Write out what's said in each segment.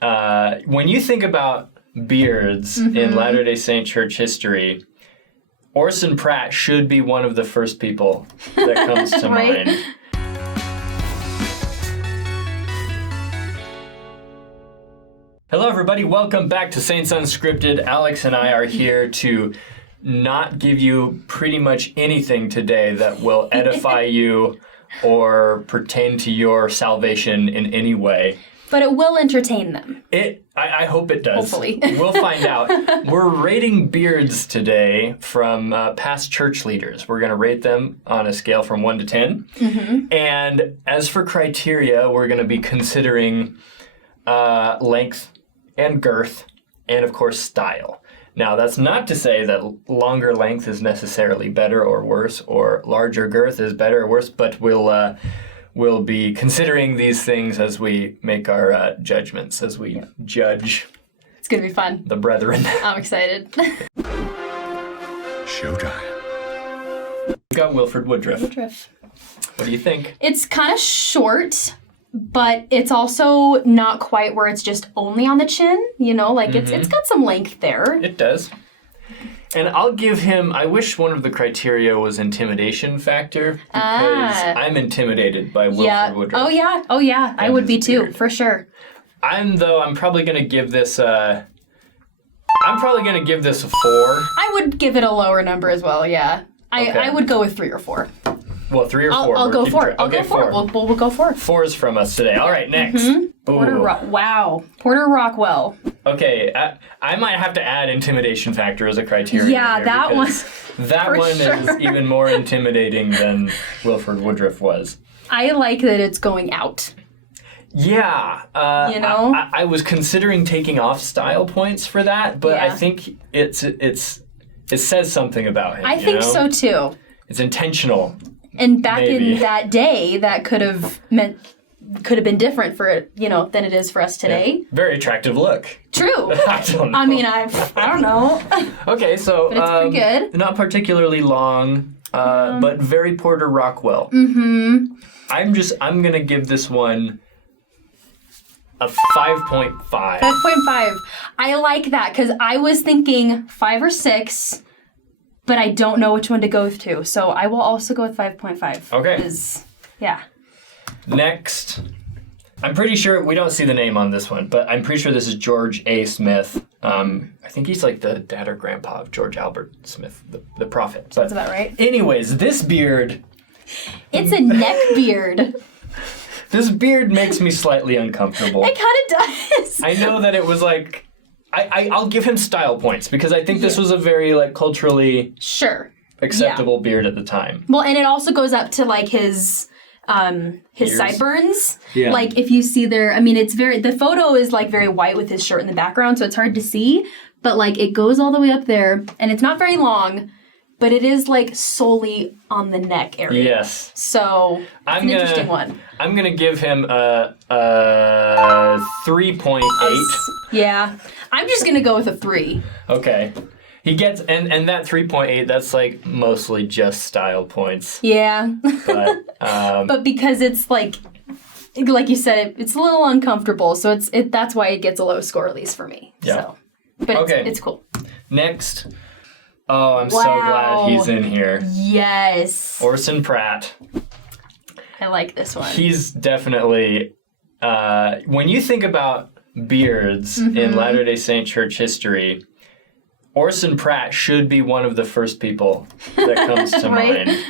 when you think about beards in Latter-day Saint church history, Orson Pratt should be one of the first people that comes to Right? mind. Hello, everybody. Welcome back to Saints Unscripted. Alex and I are here to not give you pretty much anything today that will edify you or pertain to your salvation in any way. But it will entertain them. I hope it does. Hopefully. We'll find out. We're rating beards today from past church leaders. We're going to rate them on a scale from 1 to 10. Mm-hmm. And as for criteria, we're going to be considering length and girth and, of course, style. Now, that's not to say that longer length is necessarily better or worse, or larger girth is better or worse, but we'll be considering these things as we make our judgments, as we judge. It's going to be fun. The brethren. I'm excited. Showtime. We've got Wilford Woodruff. What do you think? It's kind of short, but it's also not quite where it's just only on the chin, you know? Like, it's got some length there. It does. And I'll give him, I wish one of the criteria was intimidation factor, because I'm intimidated by Wilford Woodruff. Oh yeah, I would be too, for sure. I'm probably going to give this a 4. I would give it a lower number as well, yeah. Okay. I would go with 3 or 4. Well, 3 or 4. I'll go 4. I'll go 4. 4. We'll go 4. 4's from us today. All right, next. Porter Rockwell. Okay, I might have to add intimidation factor as a criteria. Yeah, here, that one. That one is even more intimidating than Wilford Woodruff was. I like that it's going out. Yeah. You know? I was considering taking off style points for that, but I Yeah. think it says something about him. I think so too. It's intentional. And back Maybe. in that day, that could have been different for it, than it is for us today. Yeah. Very attractive look. True. I don't know. I mean, I don't know. Okay, so But it's pretty good. Not particularly long, but very Porter Rockwell. Mm-hmm. I'm gonna give this one a 5.5. 5.5. I like that because I was thinking 5 or 6, but I don't know which one to go to. So I will also go with 5.5. Okay. Yeah. Next, I'm pretty sure, we don't see the name on this one, but I'm pretty sure this is George A. Smith. I think he's like the dad or grandpa of George Albert Smith, the prophet. That's about right. Anyways, this beard... It's a neck beard. This beard makes me slightly uncomfortable. It kind of does. I know that it was like... I'll give him style points, because I think this was a very culturally Sure. acceptable beard at the time. Well, and it also goes up to his sideburns. Yeah. Like if you see there, I mean, the photo is very white with his shirt in the background, so it's hard to see, but it goes all the way up there, and it's not very long, but it is solely on the neck area. Yes. So it's an interesting one. I'm gonna give him a 3.8. Yeah. I'm just gonna go with a 3. Okay. He gets, and that 3.8, that's mostly just style points. Yeah. But, but because it's like you said, it's a little uncomfortable, so that's why it gets a low score, at least for me. Yeah. So, but it's cool. Next. Oh, I'm so glad he's in here. Yes. Orson Pratt. I like this one. He's definitely, when you think about beards in Latter-day Saint church history, Orson Pratt should be one of the first people that comes to Right? mind.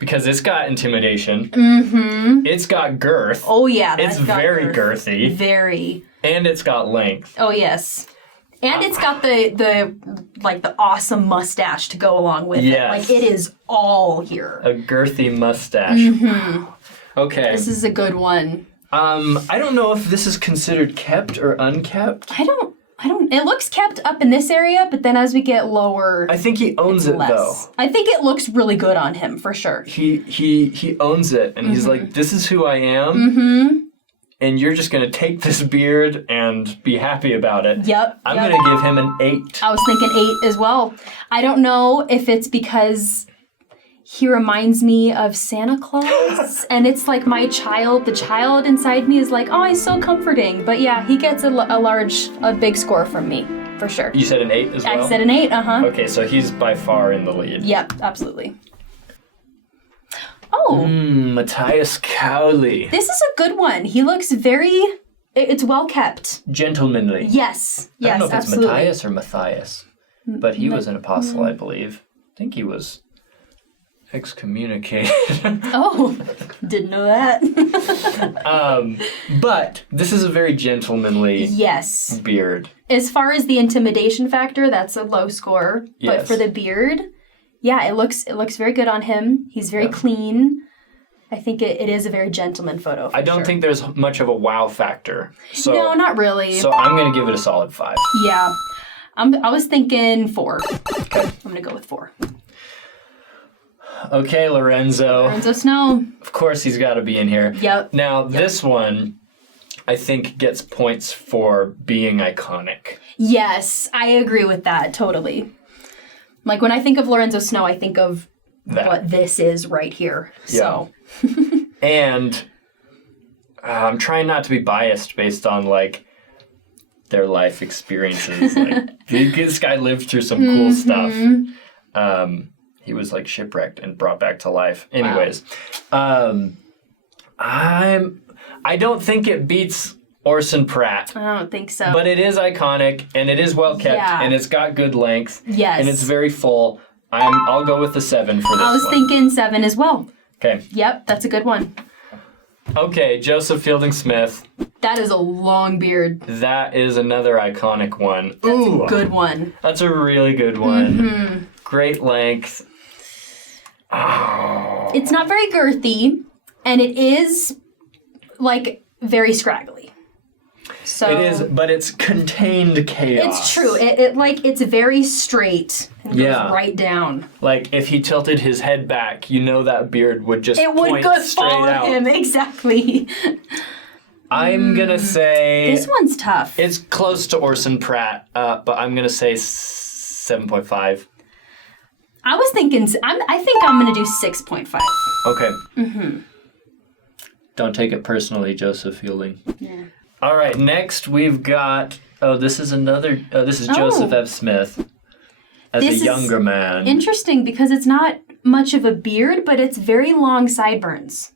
Because it's got intimidation. Mm-hmm. It's got girth. Oh, yeah. It's very girthy. Very. And it's got length. Oh, yes. And it's got the awesome mustache to go along with Yes. it. It is all here. A girthy mustache. Mm-hmm. Okay. This is a good one. I don't know if this is considered kept or unkept. I don't. It looks kept up in this area, but then as we get lower, I think he owns it less. though. I think it looks really good on him for sure. He owns it, and he's like, "This is who I am, and you're just gonna take this beard and be happy about it." Yep. I'm gonna give him an 8. I was thinking 8 as well. I don't know if it's because he reminds me of Santa Claus. And it's like the child inside me is like, oh, he's so comforting. But yeah, he gets a big score from me, for sure. You said an 8 as well? I said an 8, uh-huh. Okay, so he's by far in the lead. Yep, absolutely. Oh. Matthias Cowley. This is a good one. He looks it's well kept. Gentlemanly. Yes, I don't know if absolutely. it's Matthias or Matthias, but he was an apostle, I believe. I think he was excommunicated. Oh, didn't know that. But this is a very gentlemanly Yes. beard. As far as the intimidation factor, that's a low score. But Yes. for the beard, yeah, it looks very good on him. He's very clean. I think it is a very gentleman photo. I don't think there's much of a wow factor. So, No, not really. So I'm going to give it a solid 5. Yeah. I was thinking 4. Okay. I'm going to go with 4. Okay, Lorenzo. Lorenzo Snow. Of course he's got to be in here. Yep. Now, this one, I think, gets points for being iconic. Yes, I agree with that, totally. Like, when I think of Lorenzo Snow, I think of what this is right here. So. And I'm trying not to be biased based on, like, their life experiences. Like, this guy lived through some cool stuff. He was, like, shipwrecked and brought back to life. Anyways, I don't think it beats Orson Pratt. I don't think so. But it is iconic, and it is well kept, and it's got good length. Yes. And it's very full. I'll go with the 7 for this one. I was thinking 7 as well. Okay. Yep, that's a good one. Okay, Joseph Fielding Smith. That is a long beard. That is another iconic one. That's a good one. That's a really good one. Great length. Oh. It's not very girthy, and it is, like, very scraggly. So It is, but it's contained chaos. It's true. It's very straight and goes right down. Like, if he tilted his head back, you know that beard would just point go straight follow out. him, exactly. I'm gonna say This one's tough. it's close to Orson Pratt, but I'm gonna say 7.5. I was thinking, I think I'm going to do 6.5. Okay. Don't take it personally, Joseph Fielding. Yeah. All right, next we've got, this is Joseph F. Smith as This a is younger man. Interesting because it's not much of a beard, but it's very long sideburns.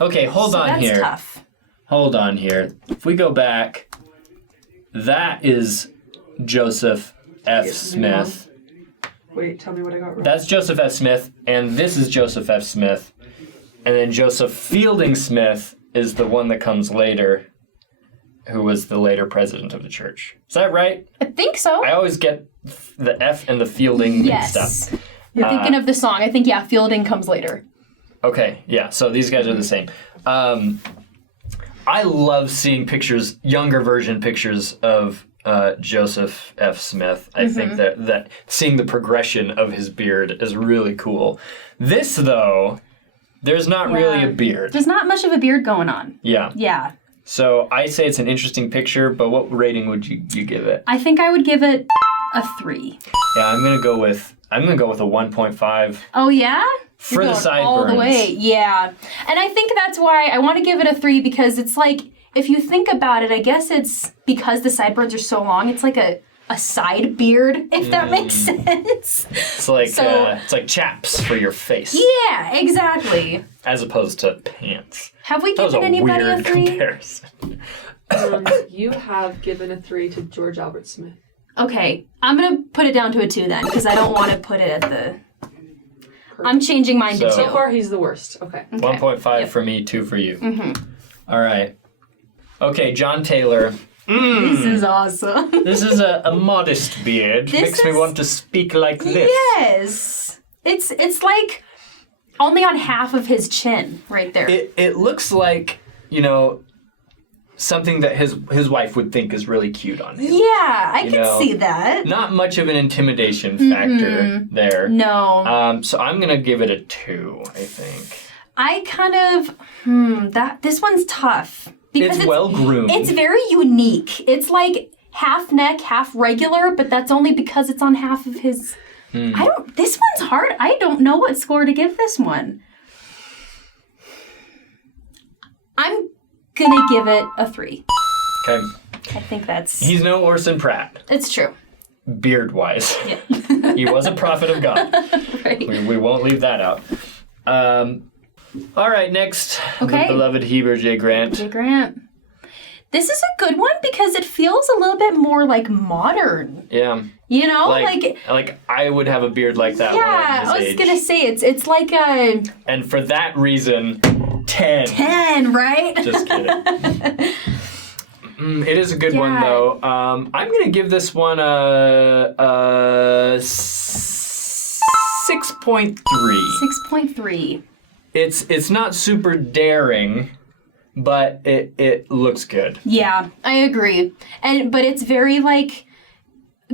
Okay, hold on here. That's tough. Hold on here. If we go back, that is Joseph F. Smith. Wait, tell me what I got wrong. That's Joseph F. Smith, and this is Joseph F. Smith. And then Joseph Fielding Smith is the one that comes later, who was the later president of the church. Is that right? I think so. I always get the F and the Fielding mixed up. You're thinking of the song. I think, Fielding comes later. Okay, yeah, so these guys are the same. I love seeing pictures, younger version pictures of Joseph F. Smith. I think that seeing the progression of his beard is really cool. This, though, there's not really a beard. There's not much of a beard going on. Yeah. Yeah. So I say it's an interesting picture, but what rating would you give it? I think I would give it a 3. Yeah, I'm gonna go with a 1.5. Oh, yeah? For the sideburns. All the way, yeah. And I think that's why I want to give it a 3 because it's like, if you think about it, I guess it's because the sideburns are so long, it's like a side beard, if that makes sense. It's like it's like chaps for your face. Yeah, exactly. As opposed to pants. Have we That was given a anybody weird a 3? comparison. You have given a 3 to George Albert Smith. Okay, I'm going to put it down to a 2 then, because I don't want to put it at the... I'm changing mine to 2. So far, he's the worst. Okay. 1.5 for me, 2 for you. All right. Okay, John Taylor. This is awesome. This is a modest beard. Makes me want to speak like this. Yes. It's like only on half of his chin right there. It looks like, something that his wife would think is really cute on him. Yeah, I can see that. Not much of an intimidation factor there. No. So I'm going to give it a 2, I think. I kind of, this one's tough. Because it's well groomed. It's very unique. It's like half neck, half regular, but that's only because it's on half of his This one's hard. I don't know what score to give this one. I'm gonna give it a 3. Okay. I think that's... He's no Orson Pratt, It's true. beard-wise. Yeah. He was a prophet of God. Right. We won't leave that out. All right, next. Okay. The beloved Heber J. Grant. J. Grant. This is a good one because it feels a little bit more like modern. Yeah. You know, like I would have a beard like that. Yeah, when I was gonna say it's like a And for that reason, 10. 10, right? Just kidding. It is a good one though. I'm gonna give this one a 6.3. 6.3. It's not super daring, but it looks good. Yeah, I agree. But it's very like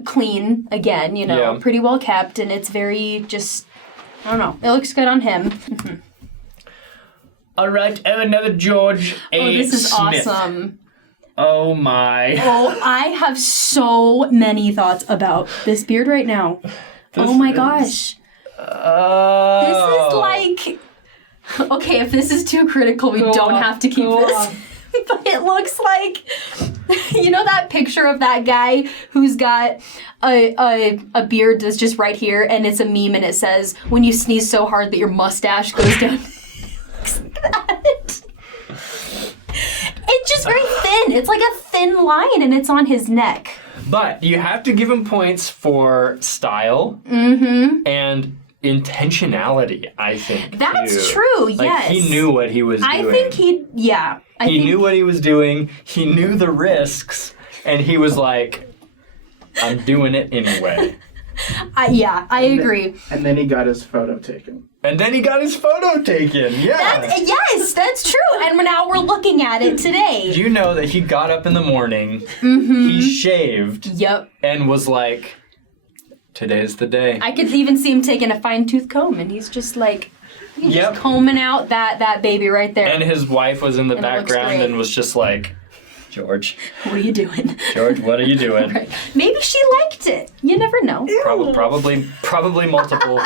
clean again, you know, Yeah. pretty well kept, and it's very just I don't know. It looks good on him. All right, another George A. Oh, this is Smith. awesome. Oh my. Oh, I have so many thoughts about this beard right now. Oh my gosh. This is like... Okay, if this is too critical, we don't have to keep this. But it looks like... You know that picture of that guy who's got a beard that's just right here, and it's a meme, and it says, when you sneeze so hard that your mustache goes down... It's just very thin. It's like a thin line, and it's on his neck. But you have to give him points for style and intentionality, I think. That's too. true, Like, yes. he knew what he was doing. I think he knew what he was doing. He knew the risks, and he was like, I'm doing it anyway. I agree. And then he got his photo taken. And then he got his photo taken. Yeah. Yes, that's true. And now we're looking at it today. Do you know that he got up in the morning, he shaved, Yep. and was like, today's the day. I could even see him taking a fine-tooth comb, and he's just like, just combing out that baby right there. And his wife was in the And it looks background great. and was just like, George, What are you doing? George, what are you doing? Right. Maybe she liked it. You never know. Probably multiple.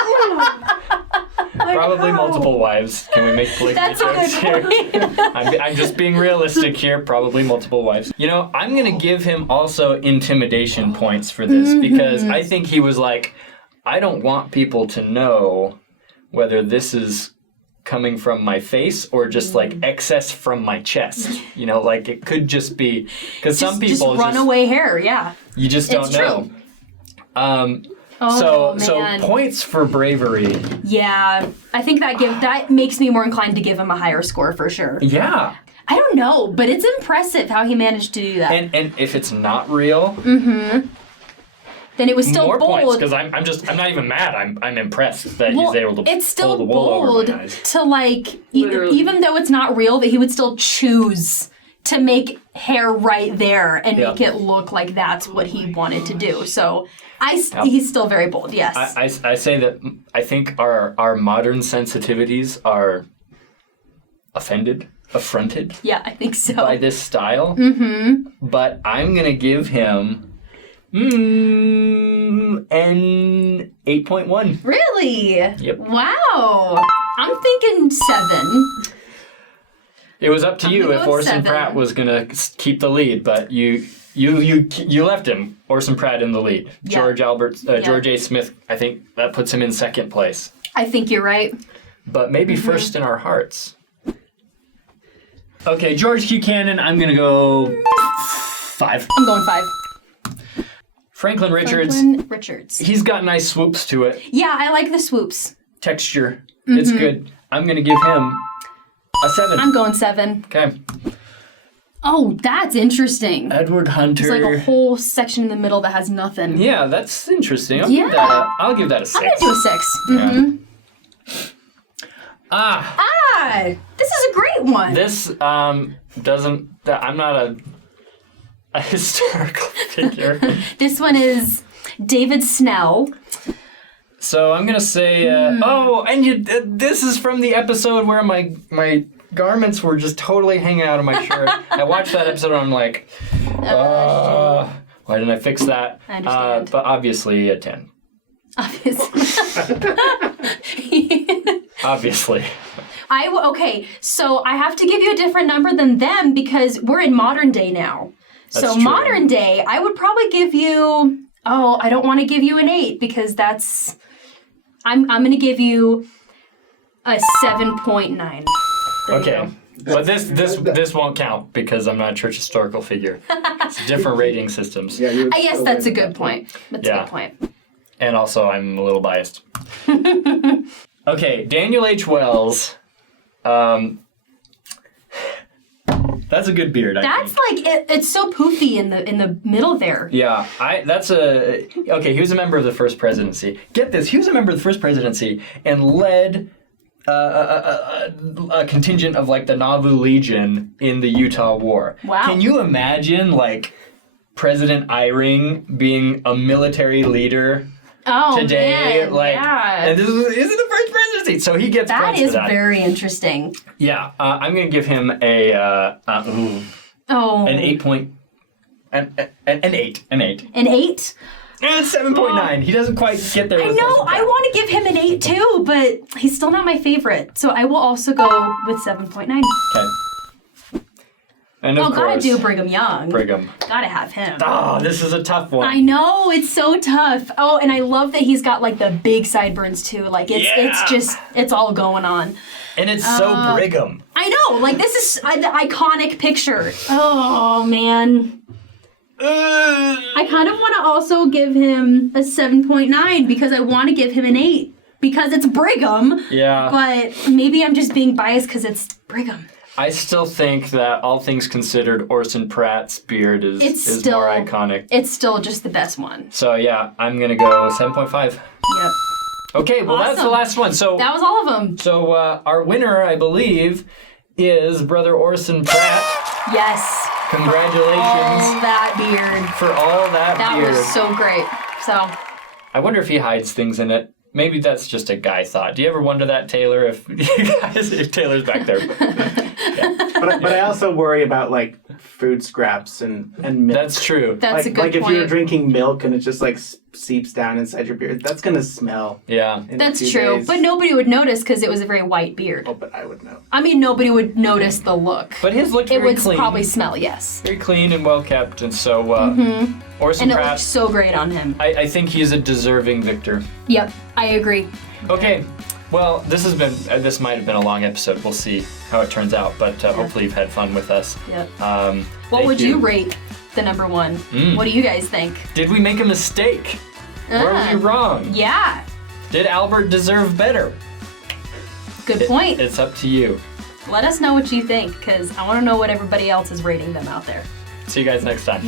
Probably multiple wives. Can we make polygamy That's a jokes good here? point. I'm just being realistic here. Probably multiple wives. You know, I'm gonna give him also intimidation points for this because I think he was like, I don't want people to know whether this is coming from my face or just like excess from my chest. You know, like it could just be because some people just runaway hair, yeah. you just don't It's know. true. So Man. points for bravery. Yeah, I think that makes me more inclined to give him a higher score for sure. Yeah. I don't know, but it's impressive how he managed to do that. And if it's not real, then it was still more bold. points because I'm not even mad. I'm impressed that he's able to it's still pull the wool over bold my eyes. to like, Literally. even though it's not real, that he would still choose to make hair right there and Yeah. make it look like that's what he wanted to do. So he's still very bold. Yes. I say that I think our modern sensitivities are affronted yeah, I think so. by this style. But I'm gonna give him an 8.1. Really? Yep. Wow. I'm thinking 7. It was up to I'm you gonna if go with Orson 7. Pratt was gonna keep the lead, but you left him, Orson Pratt, in the lead. Yeah. George A. Smith, I think that puts him in second place, I think you're right. but maybe first in our hearts. Okay, George Q. Cannon, I'm gonna go 5. I'm going 5. Franklin Richards, Franklin Richards. he's got nice swoops to it, Yeah, I like the swoops. texture. It's good. I'm gonna give him a 7. I'm going 7. Okay. Oh, that's interesting. Edward Hunter. There's like a whole section in the middle that has nothing. Yeah, that's interesting. I'll Yeah. give that a 6. I'm gonna do a 6. This is a great one. This doesn't. I'm not a historical figure. This one is David Snell. So I'm gonna say. Oh, and this is from the episode where my garments were just totally hanging out of my shirt. I watched that episode and I'm like, why didn't I fix that? I understand. But obviously a 10. Obviously. Okay, so I have to give you a different number than them because we're in modern day now. That's so true. modern day, I would probably give you. Oh, I don't want to give you an 8 because that's. I'm going to give you a 7.9. There you Okay. go. But this won't count because I'm not a church historical figure. It's different rating systems. Yeah, you would Yes, still that's a win at good that point. That's a Yeah. good point. And also, I'm a little biased. Okay, Daniel H. Wells. That's a good beard, I That's think. like it's so poofy in the middle there. Yeah, okay, he was a member of the first presidency. Get this, he was a member of the first presidency and led a contingent of like the Nauvoo Legion in the Utah War. Wow. Can you imagine like President Eyring being a military leader Oh today? man, Like, yeah. and this is the first presidency, so he gets That points is for that. very interesting. Yeah, I'm gonna give him an 8 point, an 8. An 8? And 7.9. He doesn't quite get there. I with know. Orson I Pratt. want to give him an 8 too, but he's still not my favorite. So I will also go with 7.9. Okay. And of Gotta course, do Brigham Young. Brigham. Gotta have him. Oh, this is a tough one. I know, it's so tough. Oh, and I love that he's got like the big sideburns too. Like it's all going on. And it's so Brigham. I know, like this is the iconic picture. Oh man. I kind of want to also give him a 7.9 because I want to give him an 8 because it's Brigham. Yeah. But maybe I'm just being biased because it's Brigham. I still think that all things considered, Orson Pratt's beard is still more iconic. It's still just the best one. So yeah, I'm gonna go 7.5. Yep. Okay, well that's the Awesome. last one. So That was all of them. so our winner, I believe, is Brother Orson Pratt. Yes. Congratulations All that beard. for all that beard. That was so great. So. I wonder if he hides things in it. Maybe that's just a guy thought. Do you ever wonder that, Taylor? If Taylor's back there. But I also worry about like food scraps and milk. That's true. That's a good like point. if you're drinking milk and it just like seeps down inside your beard, that's gonna smell. Yeah. in a That's few true, days. but nobody would notice because it was a very white beard. Oh, but I would know. I mean, nobody would notice the look. But his looked It very would clean. probably smell, yes. Very clean and well kept, and so Orson And it Pratt, looked so great on him. I think he's a deserving victor. Yep, I agree. Okay, well, this might have been a long episode. We'll see how it turns out, but hopefully you've had fun with us. Yep. What What would you rate the number one? What do you guys think? Did we make a mistake? Were we wrong? Yeah, Did Albert deserve better? good point. It's up to you. Let us know what you think, because I want to know what everybody else is rating them out there. See you guys next time.